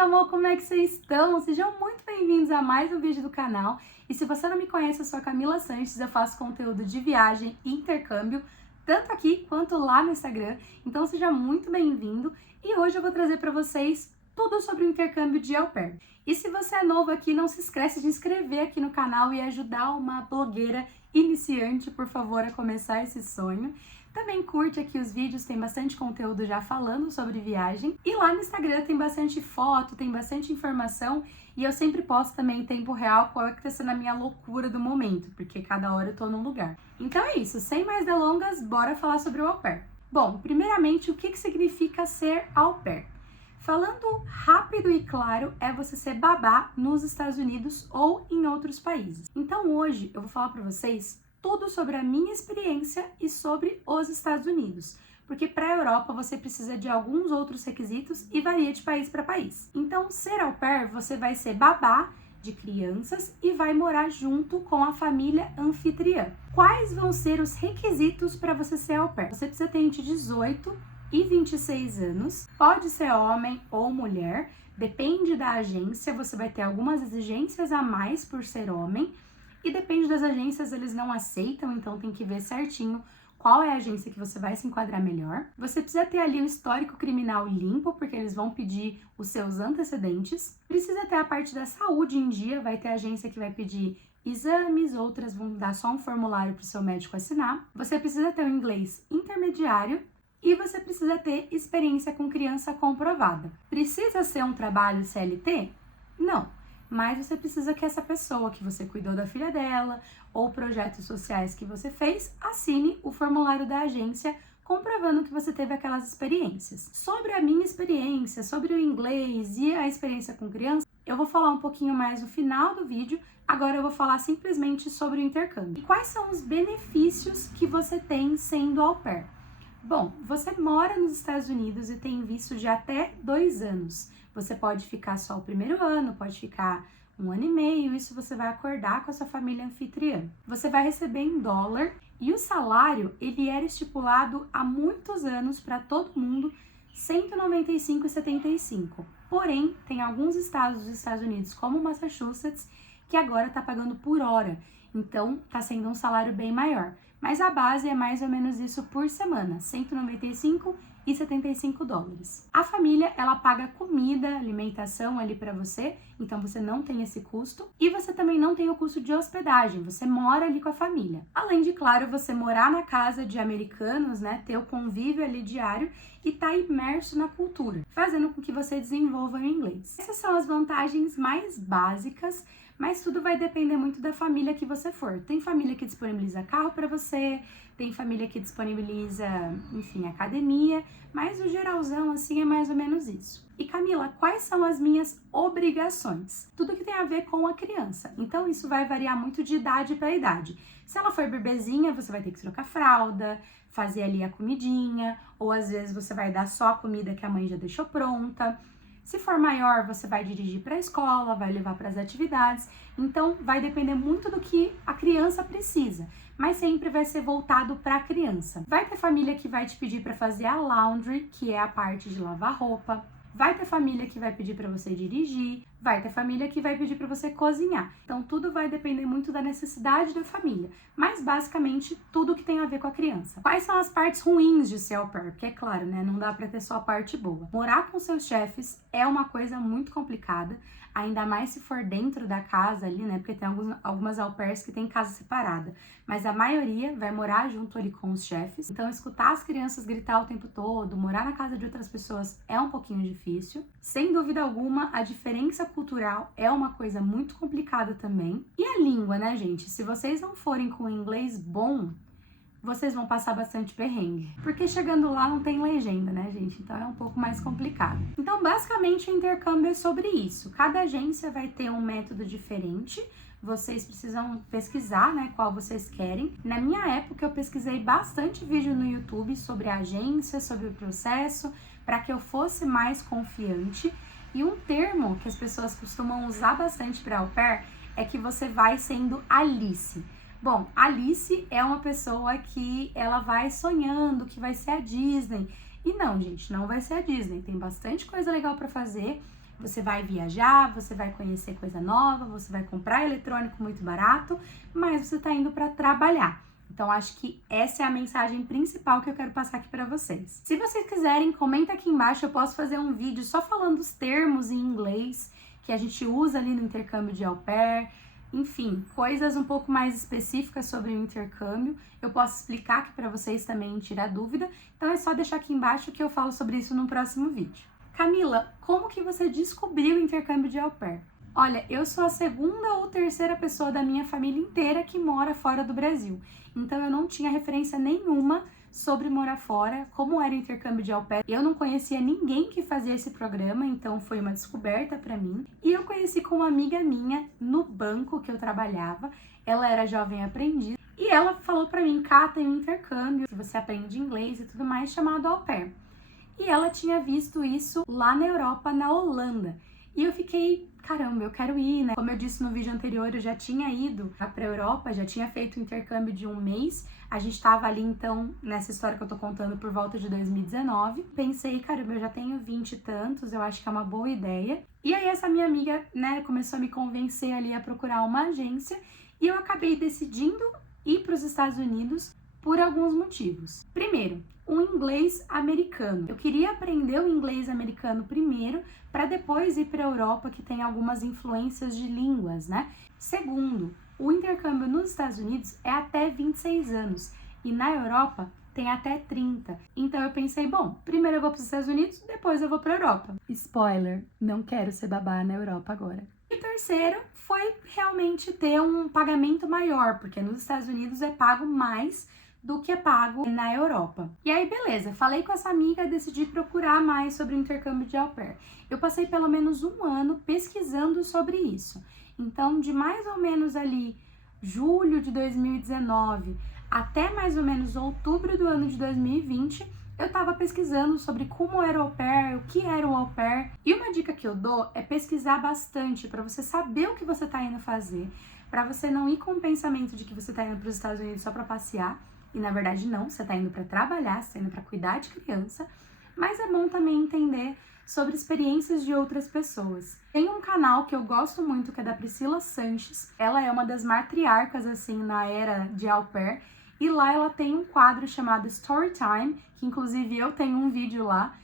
amor, como é que vocês estão? Sejam muito bem-vindos a mais um vídeo do canal. E se você não me conhece, eu sou a Camila Sanches, eu faço conteúdo de viagem e intercâmbio, tanto aqui quanto lá no Instagram. Então seja muito bem-vindo e hoje eu vou trazer para vocês tudo sobre o intercâmbio de au pair. E se você é novo aqui, não se esquece de inscrever aqui no canal e ajudar uma blogueira iniciante, por favor, a começar esse sonho. Também curte aqui os vídeos, tem bastante conteúdo já falando sobre viagem. E lá no Instagram tem bastante foto, tem bastante informação. E eu sempre posto também em tempo real qual é que tá sendo a minha loucura do momento, porque cada hora eu tô num lugar. Então é isso, sem mais delongas, bora falar sobre o au pair. Bom, primeiramente, o que significa ser au pair? Falando rápido e claro, é você ser babá nos Estados Unidos ou em outros países. Então hoje eu vou falar para vocês tudo sobre a minha experiência e sobre os Estados Unidos, porque para a Europa você precisa de alguns outros requisitos e varia de país para país. Então, ser au pair, você vai ser babá de crianças e vai morar junto com a família anfitriã. Quais vão ser os requisitos para você ser au pair? Você precisa ter entre 18 e 26 anos, pode ser homem ou mulher, depende da agência, você vai ter algumas exigências a mais por ser homem, e depende das agências, eles não aceitam, então tem que ver certinho qual é a agência que você vai se enquadrar melhor. Você precisa ter ali o histórico criminal limpo, porque eles vão pedir os seus antecedentes. Precisa ter a parte da saúde em dia, vai ter agência que vai pedir exames, outras vão dar só um formulário para o seu médico assinar. Você precisa ter o inglês intermediário e você precisa ter experiência com criança comprovada. Precisa ser um trabalho CLT? Não. Mas você precisa que essa pessoa que você cuidou da filha dela ou projetos sociais que você fez, assine o formulário da agência comprovando que você teve aquelas experiências. Sobre a minha experiência, sobre o inglês e a experiência com criança, eu vou falar um pouquinho mais no final do vídeo. Agora eu vou falar simplesmente sobre o intercâmbio. E quais são os benefícios que você tem sendo au pair? Bom, você mora nos Estados Unidos e tem visto de até 2 anos. Você pode ficar só o primeiro ano, pode ficar 1 ano e meio, isso você vai acordar com a sua família anfitriã. Você vai receber em dólar e o salário, ele era estipulado há muitos anos para todo mundo, R$ 195,75. Porém, tem alguns estados dos Estados Unidos, como Massachusetts, que agora está pagando por hora. Então, está sendo um salário bem maior. Mas a base é mais ou menos isso por semana, R$ 195,75 dólares. A família, ela paga comida, alimentação ali para você, então você não tem esse custo. E você também não tem o custo de hospedagem, você mora ali com a família. Além de, claro, você morar na casa de americanos, né, ter o convívio ali diário e tá imerso na cultura, fazendo com que você desenvolva o inglês. Essas são as vantagens mais básicas, mas tudo vai depender muito da família que você for. Tem família que disponibiliza carro para você, tem família que disponibiliza, enfim, academia, mas o geralzão, assim, é mais ou menos isso. E Camila, quais são as minhas obrigações? Tudo que tem a ver com a criança. Então, isso vai variar muito de idade para idade. Se ela for bebezinha, você vai ter que trocar fralda, fazer ali a comidinha, ou às vezes você vai dar só a comida que a mãe já deixou pronta. Se for maior, você vai dirigir para a escola, vai levar para as atividades. Então, vai depender muito do que a criança precisa, mas sempre vai ser voltado para a criança. Vai ter família que vai te pedir para fazer a laundry, que é a parte de lavar roupa. Vai ter família que vai pedir para você dirigir, vai ter família que vai pedir para você cozinhar. Então, tudo vai depender muito da necessidade da família, mas basicamente tudo que tem a ver com a criança. Quais são as partes ruins de ser au pair? Porque é claro, né, não dá para ter só a parte boa. Morar com seus chefes é uma coisa muito complicada, ainda mais se for dentro da casa ali, né, porque tem algumas au pairs que tem casa separada, mas a maioria vai morar junto ali com os chefes. Então, escutar as crianças gritar o tempo todo, morar na casa de outras pessoas é um pouquinho difícil. Sem dúvida alguma, a diferença cultural é uma coisa muito complicada também. E a língua, né, gente? Se vocês não forem com inglês bom, vocês vão passar bastante perrengue. Porque chegando lá não tem legenda, né, gente? Então é um pouco mais complicado. Então, basicamente, o intercâmbio é sobre isso. Cada agência vai ter um método diferente. Vocês precisam pesquisar, né, qual vocês querem. Na minha época, eu pesquisei bastante vídeo no YouTube sobre a agência, sobre o processo, para que eu fosse mais confiante. E um termo que as pessoas costumam usar bastante para au pair é que você vai sendo Alice. Bom, Alice é uma pessoa que ela vai sonhando que vai ser a Disney. E não, gente, não vai ser a Disney. Tem bastante coisa legal para fazer. Você vai viajar, você vai conhecer coisa nova, você vai comprar eletrônico muito barato, mas você tá indo para trabalhar. Então, acho que essa é a mensagem principal que eu quero passar aqui para vocês. Se vocês quiserem, comenta aqui embaixo, eu posso fazer um vídeo só falando os termos em inglês que a gente usa ali no intercâmbio de au pair, enfim, coisas um pouco mais específicas sobre o intercâmbio. Eu posso explicar aqui para vocês também, tirar dúvida, então é só deixar aqui embaixo que eu falo sobre isso no próximo vídeo. Camila, como que você descobriu o intercâmbio de au pair? Olha, eu sou a segunda ou terceira pessoa da minha família inteira que mora fora do Brasil. Então eu não tinha referência nenhuma sobre morar fora, como era o intercâmbio de au pair. Eu não conhecia ninguém que fazia esse programa, então foi uma descoberta para mim. E eu conheci com uma amiga minha no banco que eu trabalhava. Ela era jovem aprendiz e ela falou para mim: cá tem um intercâmbio que você aprende inglês e tudo mais, chamado au pair. E ela tinha visto isso lá na Europa, na Holanda. E eu fiquei, caramba, eu quero ir, né? Como eu disse no vídeo anterior, eu já tinha ido pra Europa, já tinha feito um intercâmbio de 1 mês. A gente tava ali, então, nessa história que eu tô contando, por volta de 2019. Pensei, caramba, eu já tenho 20 e tantos, eu acho que é uma boa ideia. E aí essa minha amiga, né, começou a me convencer ali a procurar uma agência. E eu acabei decidindo ir para os Estados Unidos por alguns motivos. Primeiro, o inglês americano. Eu queria aprender o inglês americano primeiro, para depois ir para a Europa, que tem algumas influências de línguas, né? Segundo, o intercâmbio nos Estados Unidos é até 26 anos e na Europa tem até 30. Então eu pensei, bom, primeiro eu vou para os Estados Unidos, depois eu vou para a Europa. Spoiler, não quero ser babá na Europa agora. E terceiro foi realmente ter um pagamento maior, porque nos Estados Unidos é pago mais do que é pago na Europa. E aí, beleza, falei com essa amiga e decidi procurar mais sobre o intercâmbio de au pair. Eu passei pelo menos 1 ano pesquisando sobre isso. Então, de mais ou menos ali julho de 2019 até mais ou menos outubro do ano de 2020, eu tava pesquisando sobre como era o au pair, o que era o au pair. E uma dica que eu dou é pesquisar bastante para você saber o que você tá indo fazer, para você não ir com o pensamento de que você tá indo para os Estados Unidos só para passear. E na verdade não, você tá indo para trabalhar, você tá indo para cuidar de criança, mas é bom também entender sobre experiências de outras pessoas. Tem um canal que eu gosto muito, que é da Priscila Sanches. Ela é uma das matriarcas, assim, na era de au pair, e lá ela tem um quadro chamado Storytime, que inclusive eu tenho um vídeo lá,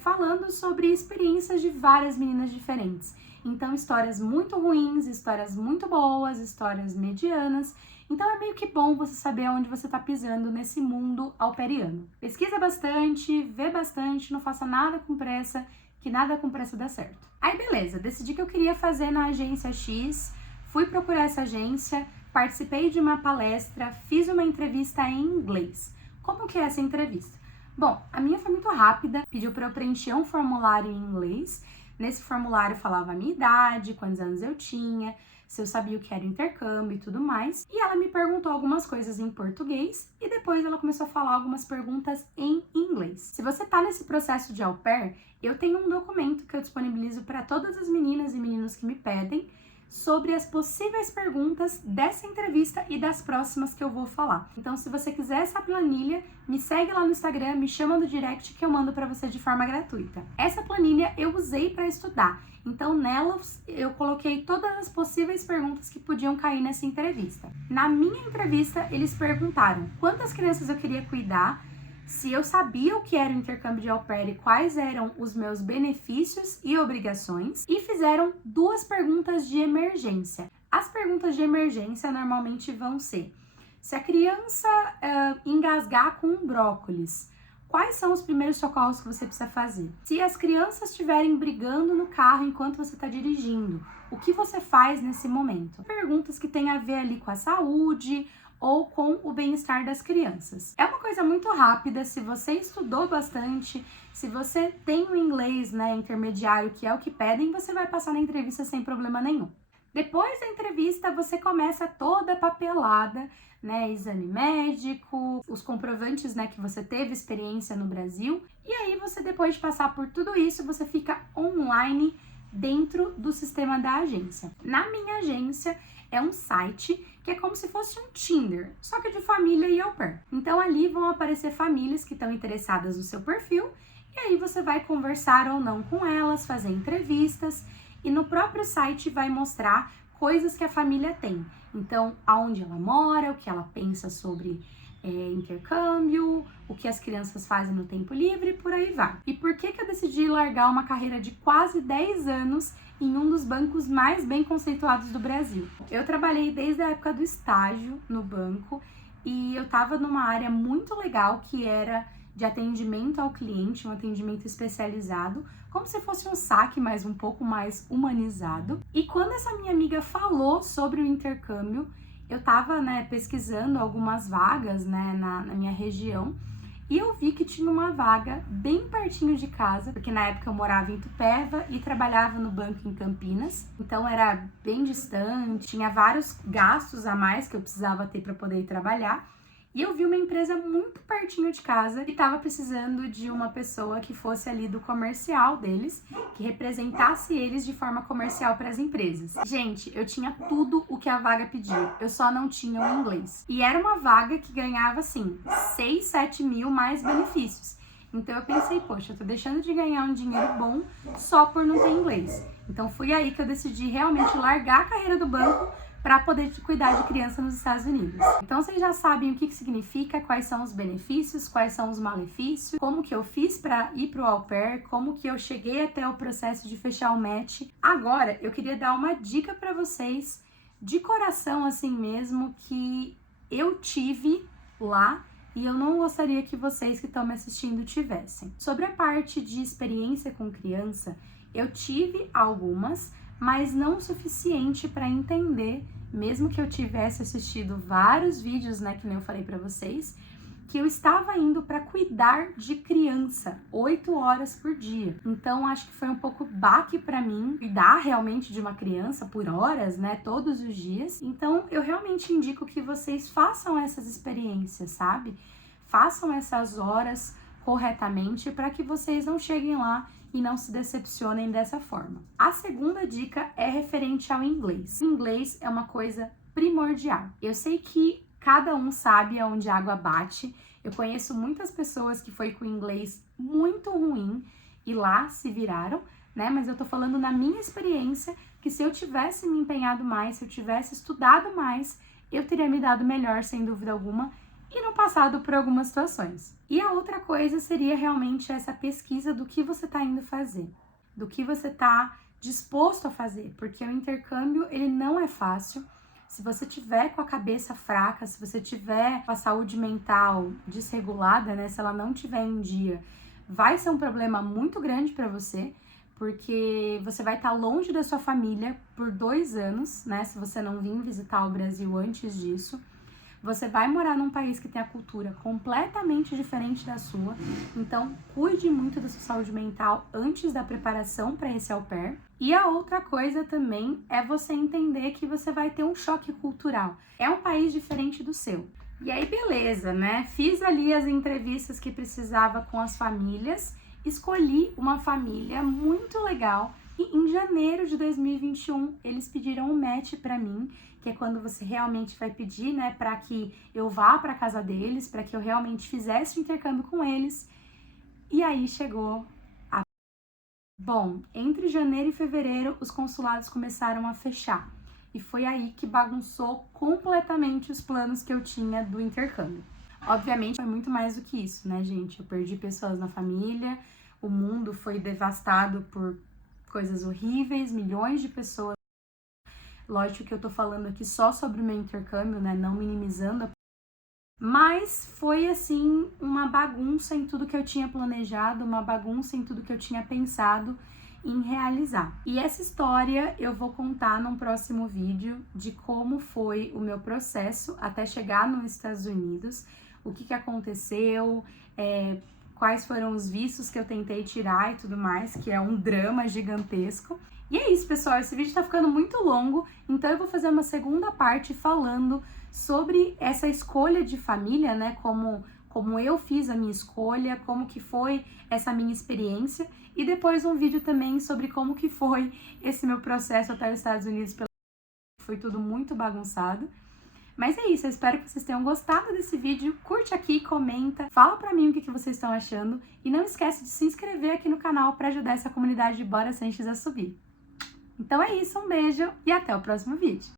falando sobre experiências de várias meninas diferentes. Então, histórias muito ruins, histórias muito boas, histórias medianas. Então é meio que bom você saber onde você tá pisando nesse mundo au-pairiano. Pesquisa bastante, vê bastante, não faça nada com pressa, que nada com pressa dá certo. Aí beleza, decidi que eu queria fazer na agência X, fui procurar essa agência, participei de uma palestra, fiz uma entrevista em inglês. Como que é essa entrevista? Bom, a minha foi muito rápida, pediu para eu preencher um formulário em inglês. Nesse formulário falava a minha idade, quantos anos eu tinha, se eu sabia o que era intercâmbio e tudo mais. E ela me perguntou algumas coisas em português e depois ela começou a falar algumas perguntas em inglês. Se você tá nesse processo de au pair, eu tenho um documento que eu disponibilizo para todas as meninas e meninos que me pedem sobre as possíveis perguntas dessa entrevista e das próximas que eu vou falar. Então, se você quiser essa planilha, me segue lá no Instagram, me chama no direct que eu mando para você de forma gratuita. Essa planilha eu usei para estudar, então nela eu coloquei todas as possíveis perguntas que podiam cair nessa entrevista. Na minha entrevista, eles perguntaram quantas crianças eu queria cuidar, se eu sabia o que era o intercâmbio de au pair e quais eram os meus benefícios e obrigações, e fizeram 2 perguntas de emergência. As perguntas de emergência normalmente vão ser: se a criança engasgar com um brócolis, quais são os primeiros socorros que você precisa fazer? Se as crianças estiverem brigando no carro enquanto você está dirigindo, o que você faz nesse momento? Perguntas que têm a ver ali com a saúde ou com o bem-estar das crianças. É uma coisa muito rápida, se você estudou bastante, se você tem o inglês, né, intermediário, que é o que pedem, você vai passar na entrevista sem problema nenhum. Depois da entrevista, você começa toda a papelada, né, exame médico, os comprovantes, né, que você teve experiência no Brasil, e aí você, depois de passar por tudo isso, você fica online dentro do sistema da agência. Na minha agência, é um site que é como se fosse um Tinder, só que de família e au pair. Então ali vão aparecer famílias que estão interessadas no seu perfil E aí você vai conversar ou não com elas, fazer entrevistas, e no próprio site vai mostrar coisas que a família tem. Então, aonde ela mora, o que ela pensa sobre intercâmbio, o que as crianças fazem no tempo livre, por aí vai. E por que eu decidi largar uma carreira de quase 10 anos em um dos bancos mais bem conceituados do Brasil? Eu trabalhei desde a época do estágio no banco e eu estava numa área muito legal que era de atendimento ao cliente, um atendimento especializado, como se fosse um saque, mas um pouco mais humanizado. E quando essa minha amiga falou sobre o intercâmbio, eu tava, pesquisando algumas vagas, na minha região, e eu vi que tinha uma vaga bem pertinho de casa, porque na época eu morava em Itupeva e trabalhava no banco em Campinas, então era bem distante, tinha vários gastos a mais que eu precisava ter para poder ir trabalhar. E eu vi uma empresa muito pertinho de casa que estava precisando de uma pessoa que fosse ali do comercial deles, que representasse eles de forma comercial para as empresas. Gente, eu tinha tudo o que a vaga pedia, eu só não tinha o inglês. E era uma vaga que ganhava, assim, 6, 7 mil mais benefícios. Então eu pensei, poxa, eu tô deixando de ganhar um dinheiro bom só por não ter inglês. Então foi aí que eu decidi realmente largar a carreira do banco para poder cuidar de criança nos Estados Unidos. Então vocês já sabem o que significa, quais são os benefícios, quais são os malefícios, como que eu fiz para ir pro au pair, como que eu cheguei até o processo de fechar o match. Agora, eu queria dar uma dica para vocês, de coração assim mesmo, que eu tive lá e eu não gostaria que vocês que estão me assistindo tivessem. Sobre a parte de experiência com criança, eu tive algumas, mas não o suficiente para entender, mesmo que eu tivesse assistido vários vídeos, que nem eu falei para vocês, que eu estava indo para cuidar de criança 8 horas por dia. Então acho que foi um pouco baque para mim cuidar realmente de uma criança por horas, todos os dias. Então eu realmente indico que vocês façam essas experiências, sabe? Façam essas horas corretamente para que vocês não cheguem lá e não se decepcionem dessa forma. A segunda dica é referente ao inglês. O inglês é uma coisa primordial. Eu sei que cada um sabe aonde a água bate. Eu conheço muitas pessoas que foi com inglês muito ruim e lá se viraram, Mas eu tô falando na minha experiência que se eu tivesse me empenhado mais, se eu tivesse estudado mais, eu teria me dado melhor, sem dúvida alguma, e não passado por algumas situações. E a outra coisa seria realmente essa pesquisa do que você está indo fazer, do que você está disposto a fazer, porque o intercâmbio, ele não é fácil. Se você tiver com a cabeça fraca, se você tiver com a saúde mental desregulada, se ela não tiver em dia, vai ser um problema muito grande para você, porque você vai estar longe da sua família por 2 anos, se você não vir visitar o Brasil antes disso. Você vai morar num país que tem a cultura completamente diferente da sua, então cuide muito da sua saúde mental antes da preparação para esse au pair. E a outra coisa também é você entender que você vai ter um choque cultural. É um país diferente do seu. E aí, beleza, Fiz ali as entrevistas que precisava com as famílias, escolhi uma família muito legal e em janeiro de 2021 eles pediram um match para mim, que é quando você realmente vai pedir, para que eu vá para casa deles, para que eu realmente fizesse o intercâmbio com eles. E aí chegou a... Bom, entre janeiro e fevereiro os consulados começaram a fechar. E foi aí que bagunçou completamente os planos que eu tinha do intercâmbio. Obviamente foi muito mais do que isso, gente? Eu perdi pessoas na família, o mundo foi devastado por coisas horríveis, milhões de pessoas. Lógico que eu tô falando aqui só sobre o meu intercâmbio, não minimizando. Mas foi, assim, uma bagunça em tudo que eu tinha planejado, uma bagunça em tudo que eu tinha pensado em realizar. E essa história eu vou contar num próximo vídeo de como foi o meu processo até chegar nos Estados Unidos, o que aconteceu, quais foram os vistos que eu tentei tirar e tudo mais, que é um drama gigantesco. E é isso, pessoal, esse vídeo tá ficando muito longo, então eu vou fazer uma segunda parte falando sobre essa escolha de família, como eu fiz a minha escolha, como que foi essa minha experiência, e depois um vídeo também sobre como que foi esse meu processo até os Estados Unidos, foi tudo muito bagunçado. Mas é isso, eu espero que vocês tenham gostado desse vídeo. Curte aqui, comenta, fala pra mim o que vocês estão achando e não esquece de se inscrever aqui no canal para ajudar essa comunidade de Bora Sanches a subir. Então é isso, um beijo e até o próximo vídeo.